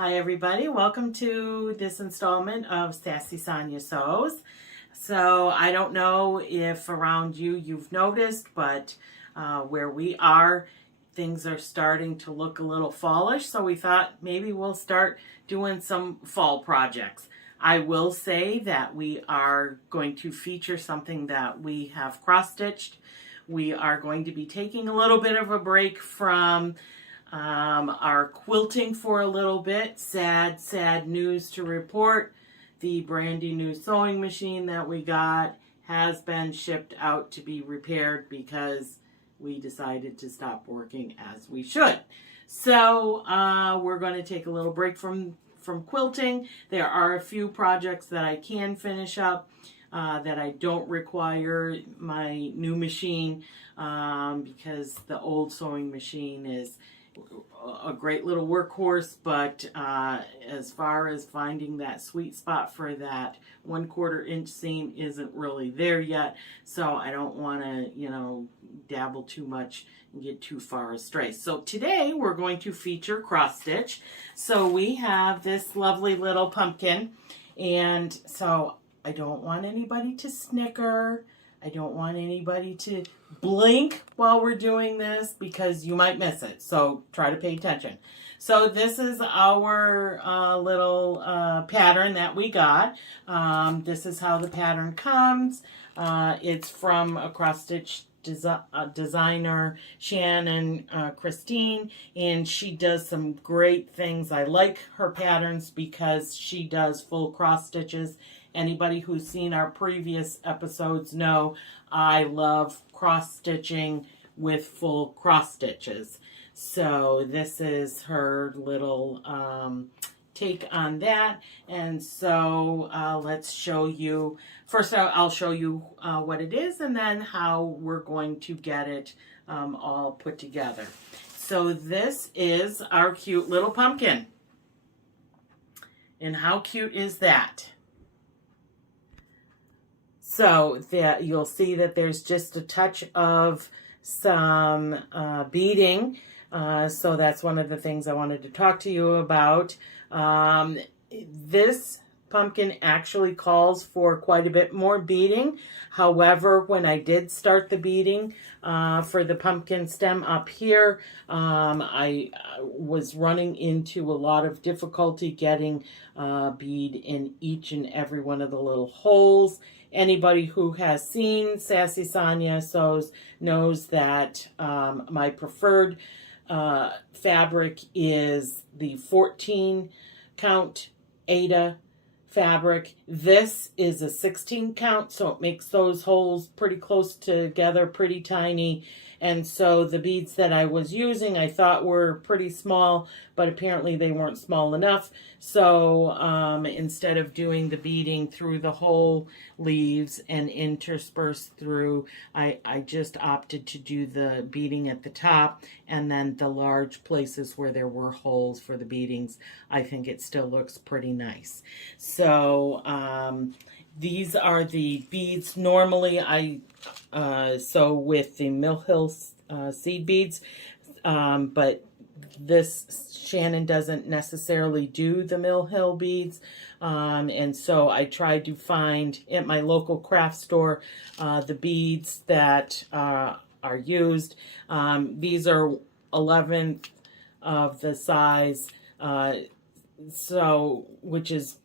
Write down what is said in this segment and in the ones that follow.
Hi everybody, welcome to this installment of Sassy Sonya Sews. So I don't know if around you've noticed, but where we are, things are starting to look a little fallish. So we thought maybe we'll start doing some fall projects. I will say that we are going to feature something that we have cross-stitched. We are going to be taking a little bit of a break from our quilting for a little bit. Sad news to report. The brandy new sewing machine that we got has been shipped out to be repaired because we decided to stop working as we should. So we're going to take a little break from quilting. There are a few projects that I can finish up that I don't require my new machine because the old sewing machine is a great little workhorse, but as far as finding that sweet spot for that 1/4 inch seam isn't really there yet, so I don't want to dabble too much and get too far astray. So today we're going to feature cross stitch. So we have this lovely little pumpkin, and so I don't want anybody to snicker. I don't want anybody to blink while we're doing this because you might miss it. So try to pay attention. So this is our little pattern that we got. This is how the pattern comes. It's from a cross-stitch designer, Shannon Christine, and she does some great things. I like her patterns because she does full cross stitches. Anybody who's seen our previous episodes know I love cross stitching with full cross stitches. So this is her little take on that. And so let's show you, first I'll show you what it is and then how we're going to get it all put together. So this is our cute little pumpkin. And how cute is that? So that you'll see that there's just a touch of some beading. So that's one of the things I wanted to talk to you about. This pumpkin actually calls for quite a bit more beading. However, when I did start the beading for the pumpkin stem up here, I was running into a lot of difficulty getting bead in each and every one of the little holes. Anybody who has seen Sassy Sonya Sews knows that my preferred fabric is the 14 count Ada fabric. This is a 16 count, so it makes those holes pretty close together, pretty tiny. And so the beads that I was using I thought were pretty small, but apparently they weren't small enough. So instead of doing the beading through the whole leaves and interspersed through, I just opted to do the beading at the top and then the large places where there were holes for the beadings. I think it still looks pretty nice. So these are the beads. Normally I sew with the Mill Hill seed beads, but this Shannon doesn't necessarily do the Mill Hill beads, and so I tried to find at my local craft store the beads that are used. These are 1/11 of the size, so which is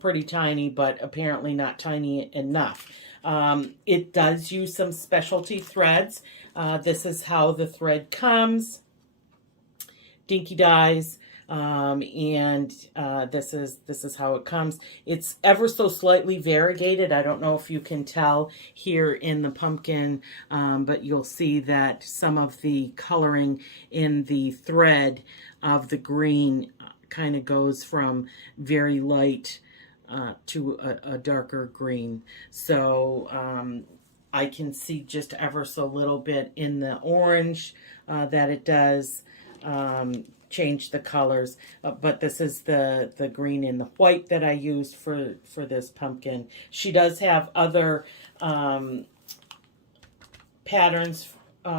pretty tiny, but apparently not tiny enough. It does use some specialty threads. This is how the thread comes. Dinky dyes, and this is how it comes. It's ever so slightly variegated. I don't know if you can tell here in the pumpkin, but you'll see that some of the coloring in the thread of the green kind of goes from very light to a darker green. So I can see just ever so little bit in the orange that it does change the colors, but this is the green and the white that I used for this pumpkin. She does have other patterns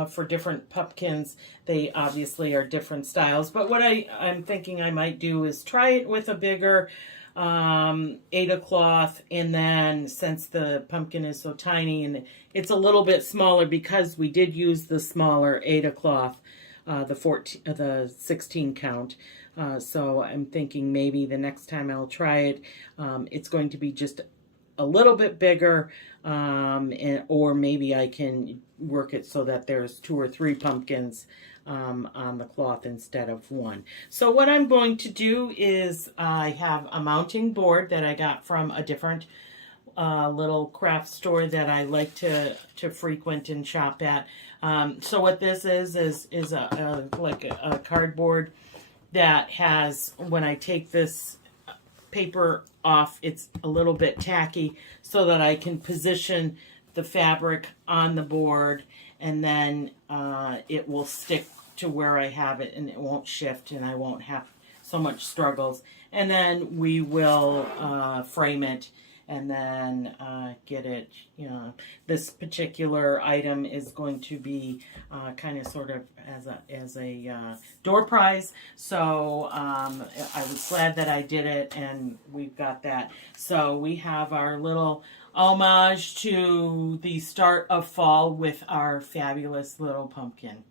for different pumpkins. They obviously are different styles. But what I'm thinking I might do is try it with a bigger Aida cloth, and then since the pumpkin is so tiny and it's a little bit smaller because we did use the smaller Aida cloth, the 16 count. So I'm thinking maybe the next time I'll try it, it's going to be just a little bit bigger, or maybe I can work it so that there's 2 or 3 pumpkins on the cloth instead of 1. So what I'm going to do is I have a mounting board that I got from a different little craft store that I like to frequent and shop at. So what this is like a cardboard that has, when I take this paper off, it's a little bit tacky so that I can position the fabric on the board, and then it will stick to where I have it and it won't shift and I won't have so much struggles. And then we will frame it and then get it, this particular item is going to be kind of sort of as a door prize. So I was glad that I did it, and we've got that. So we have our little homage to the start of fall with our fabulous little pumpkin.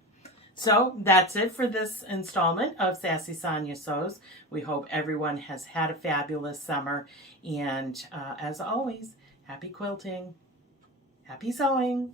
So that's it for this installment of Sassy Sonya Sews. We hope everyone has had a fabulous summer. And as always, happy quilting, happy sewing.